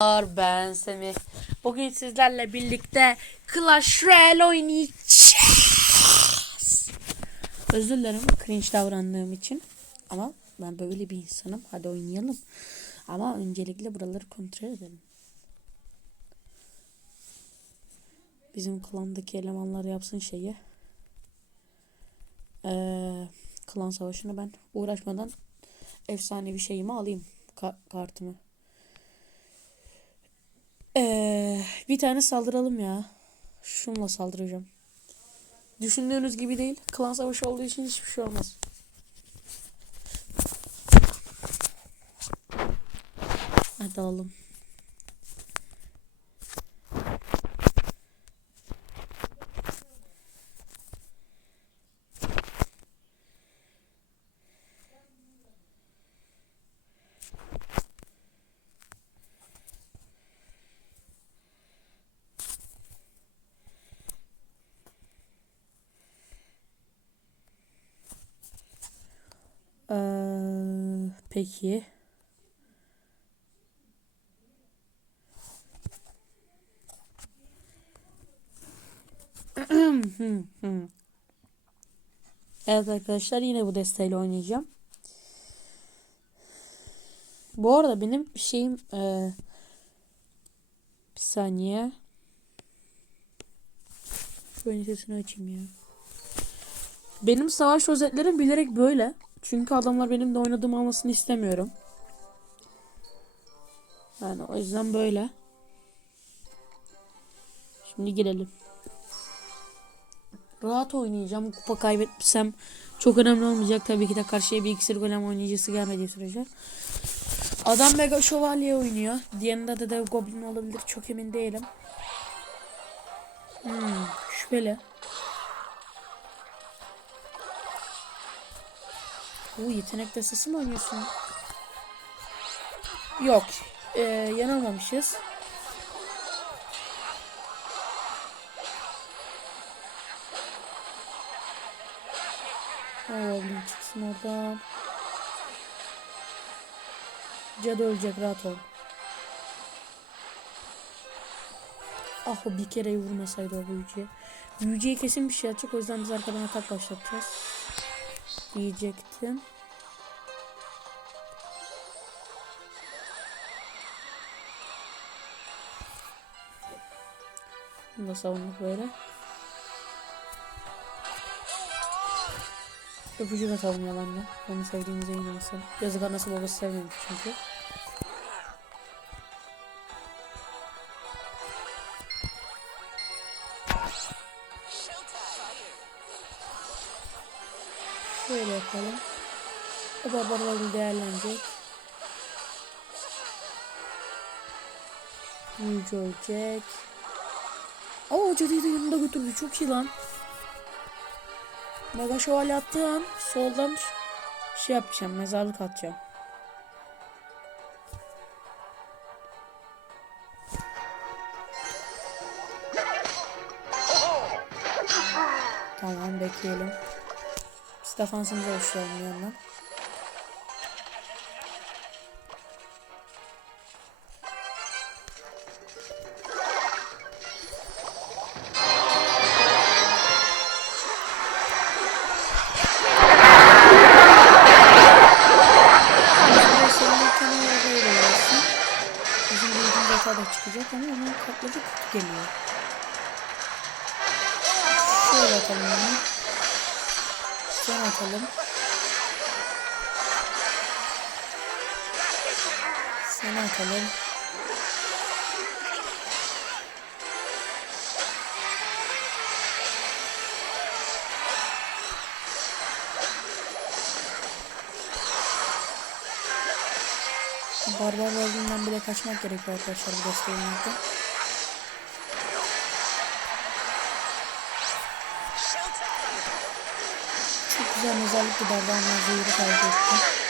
Ben Semih. Bugün sizlerle birlikte Clash Royale oynayacağız. Özür dilerim cringe davrandığım için. Ama ben böyle bir insanım. Hadi oynayalım. Ama öncelikle buraları kontrol edelim. Bizim klandaki elemanlar yapsın şeyi. Ee, klan savaşını ben uğraşmadan efsane bir şeyimi alayım. Ka- kartımı. Ee, bir tane saldıralım ya. Şunla saldıracağım. Düşündüğünüz gibi değil. Klan savaşı olduğu için hiçbir şey olmaz. Hadi alalım. Peki. evet arkadaşlar yine bu desteğiyle oynayacağım. Bu arada benim şeyim ee, bir saniye. Şöyle sesini açayım ya. Benim savaş rozetlerim bilerek böyle. Çünkü adamlar benim de oynadığımı almasını istemiyorum. Yani o yüzden böyle. Şimdi girelim. Rahat oynayacağım. Kupa kaybetmesem çok önemli olmayacak. Tabii ki de karşıya bir iksir golem oynayıcısı gelmediği sürece. Adam Mega Şövalye oynuyor. Diğerinde de Dev Goblin olabilir. Çok emin değilim. Hmm, şüpheli. Bu yetenek destesi mi oynuyorsun? Yok. Ee, yanılmamışız. Oğlum çıksın oradan. Cadı ölecek rahat ol. Ah o bir kere vurmasaydı o büyücüye. Büyücüye kesin bir şey atacak o yüzden biz arkadan atak başlatacağız. Diyecektim. Bunu da savunduk böyle. Öpücük atalım yalanla. Onu sevdiğimize inansın. Yazık anası babası sevmemiş çünkü. Şöyle yapalım. O barbarları değerlenecek. Büyücü ölecek. Aa cadıyı da yanında götürdü. Çok iyi lan. Mega şövalye attığı an soldan şey yapacağım. Mezarlık atacağım. Tamam bekleyelim. Defansımızı oluşturalım bir yandan. Bizim büyüdüğümüz hata da çıkacak ama onun katladı kötü geliyor. Şöyle atalım onu. Sen atalım. Sen atalım. Barbar olduğundan bile kaçmak gerekiyor arkadaşlar bu desteği oynarken. Güzel mezarlık bir bardağımla zehri kaybettim.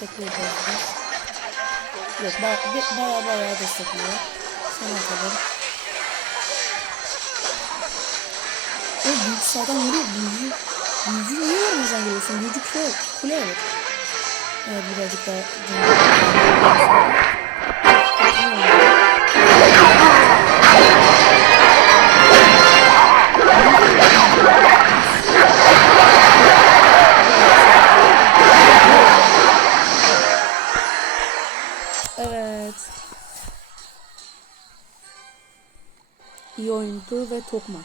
Destekliyor biraz. Yok baya baya, baya destekliyor. Şunu atalım. O sağdan vuruyor. Büyücü, büyücü niye yormadan geliyorsun? Büyücü kule, kule olur. Evet birazcık daha... tokmak.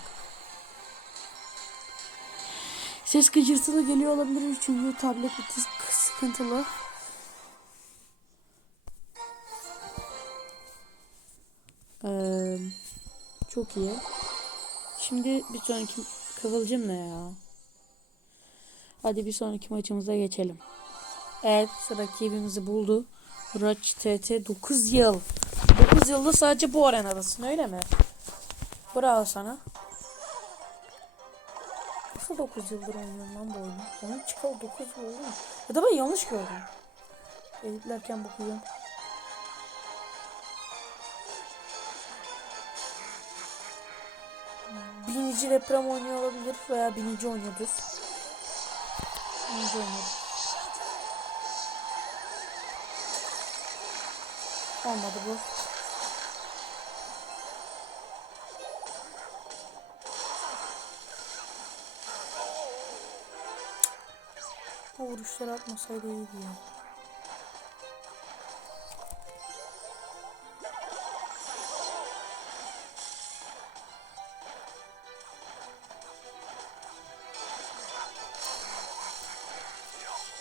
Ses gıcırtılı geliyor olabilir çünkü tablet sıkıntılı. Ee, çok iyi. Şimdi bir sonraki kıvılcım ne ya? Hadi bir sonraki maçımıza geçelim. Evet rakibimizi buldu. Raç TT 9 yıl. 9 yılda sadece bu arenadasın öyle mi? Bravo sana. Nasıl 9 yıldır oynuyorum lan bu oyunu? Onun çıkalı 9 yıl oldu mu? Ya da ben yanlış gördüm. Editlerken bakıyorum. Binici deprem oynuyor olabilir veya binici oynuyordur. Binici oynuyordur. Olmadı bu. O vuruşları atmasaydı iyiydi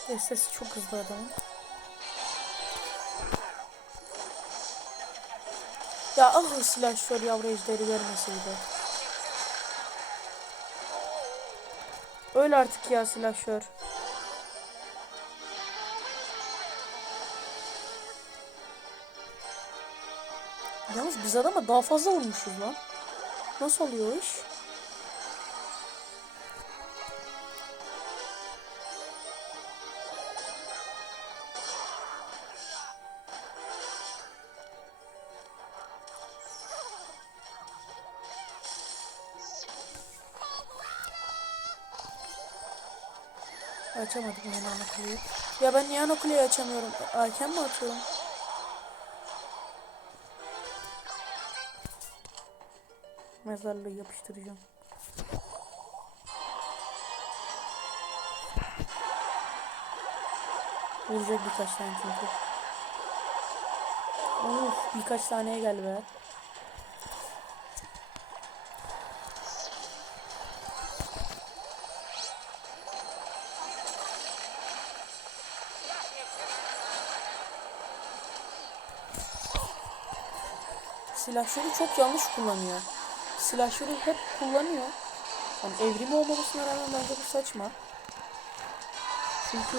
ya. Sesi çok hızlı adamın. Ya ah silahşör yavru ejderi görmeseydi. Öyle artık ya silahşör. Yalnız biz adama daha fazla vurmuşuz lan. Nasıl oluyor iş? Açamadım yine ana. Ya ben niye ana kuleyi açamıyorum? Erken mi atıyorum? Mezarlığı yapıştıracağım. Vuracak birkaç tane çünkü. Of birkaç taneye geldi be. Silahşörü çok yanlış kullanıyor. Silahşörü hep kullanıyor. Yani evrimi olmamasına rağmen bence bu saçma. Çünkü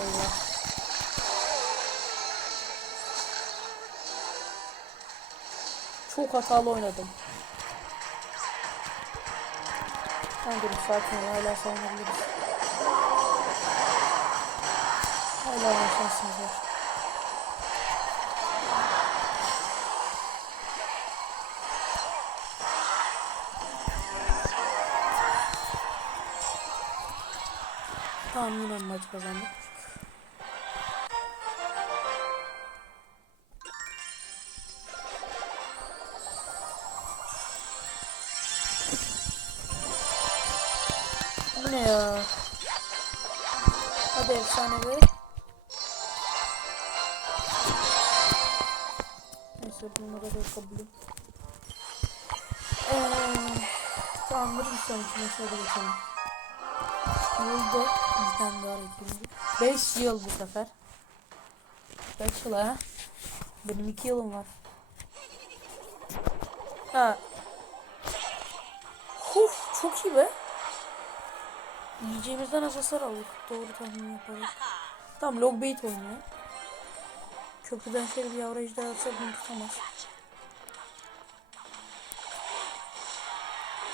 Eyvah. Çok hatalı oynadım. Ben durun sakin ol hala savunabiliriz. Hala var Tamam yine maç kazandık. Bu ne ya? Hadi efsane be. Neyse bunları da kabulüm. Ee, tamamdır bir sonraki maça da geçelim. Yılda tane daha rakibim. 5 yıl bu sefer. 5 yıl ha. Benim 2 yılım var. Ha. Huf çok iyi be. Yiyeceğimizden hasar aldık. Doğru tahmin yaparak. Tamam logbait oynuyor. Köprüden şöyle bir yavru ejder atsa bunu tutamaz.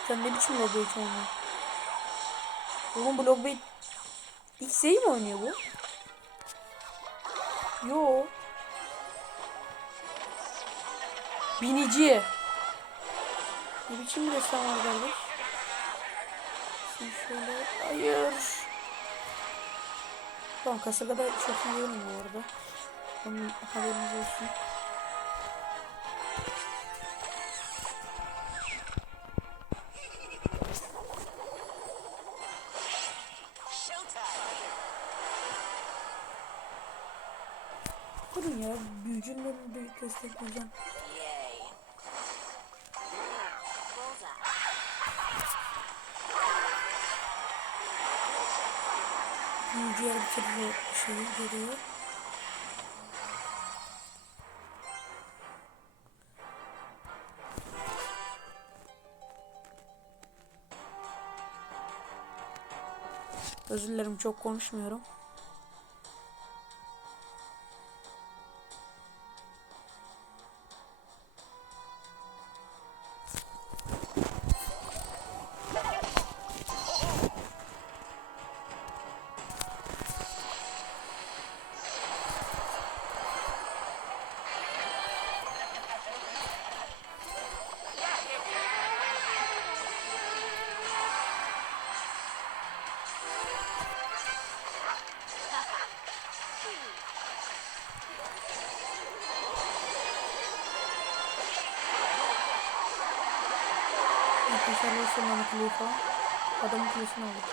Sen ne biçim Logbait oynuyorsun? Oğlum bu Logbait X'eyi mi oynuyor bu? Yo. Binici. Ne biçim bir ressam var kardeş? Şöyle... Hayır. Tamam kasagada çok iyi bu arada. Onun haberiniz olsun. Yer bir türlü şeyi geliyor. Özür dilerim çok konuşmuyorum. Arkadaşlar nasıl bana kuleyi falan? Adamın kulesini aldık.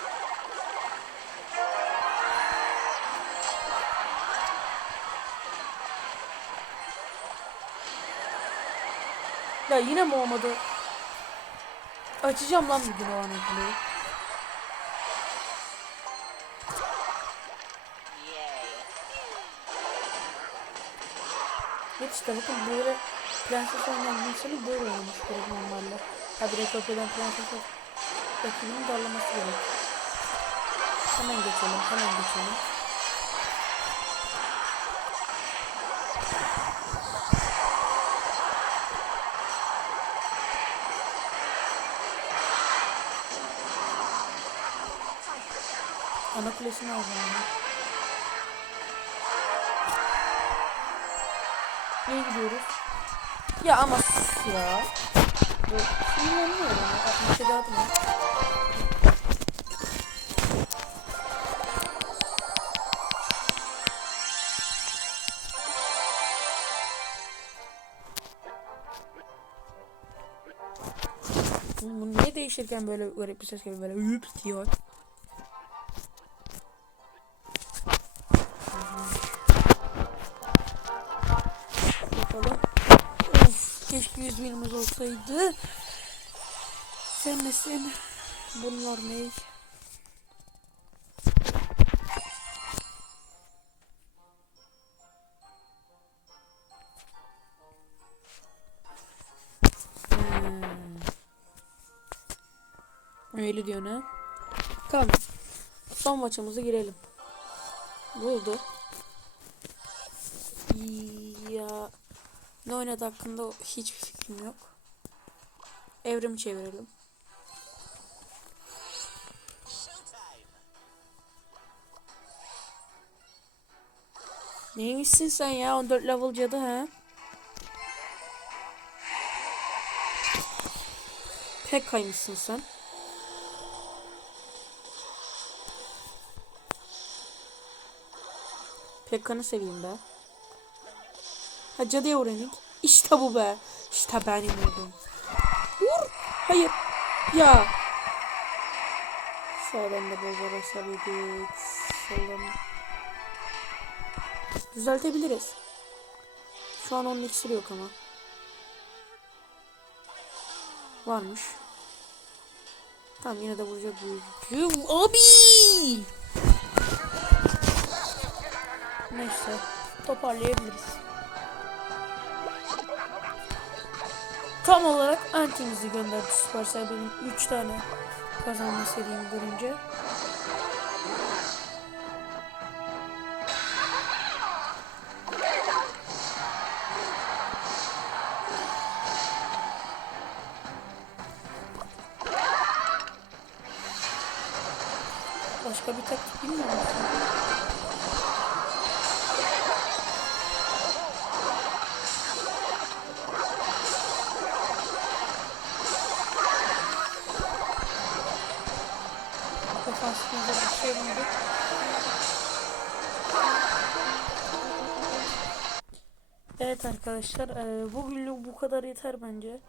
Ya yine mi olmadı? Açacağım lan bir gün o ana kuleyi. Evet işte bakın böyle prenses oynayan insanı böyle oynamış normalde. Tabi rekopeden prenses rakibinin darlaması gerek. Hemen geçelim, hemen geçelim. Ana kulesini ben. Neye gidiyoruz? Ya ama ya. Bu sinirleniyorum ya. Bir şey daha atma. Bu niye değişirken böyle garip bir ses geliyor böyle üps diyor. Bakalım. Keşke yüz binimiz olsaydı. Sen nesin? Bunlar ne? Hmm. Öyle diyor ne? Tamam. Son maçımıza girelim. Buldu. Ya ne oynadı hakkında hiçbir fikrim yok. Evrim çevirelim. Neymişsin sen ya 14 level cadı ha? Pek kaymışsın sen. Pekkan'ı seveyim be. Ha cadıya uğrayın. İşte bu be. İşte benim oğlum. Hayır. Ya. Sağdan da bol hasar yedik. Soldan. Düzeltebiliriz. Şu an onun iksiri yok ama. Varmış. Tamam yine de vuracak büyücü. Abi! Neyse. Toparlayabiliriz. tam olarak antinizi gönderdi Supercell benim 3 tane kazanma serimi görünce. Başka bir taktik bilmiyor? Defansımızda bir şey. Evet arkadaşlar eee, bugünlük bu kadar yeter bence.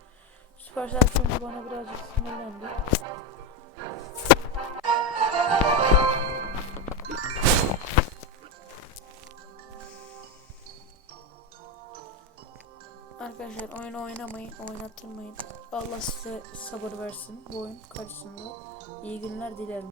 Süpersel sonucu bana birazcık sinirlendi. Arkadaşlar oyunu oynamayın, oynattırmayın. Allah size sabır versin bu oyun karşısında. İyi günler dilerim.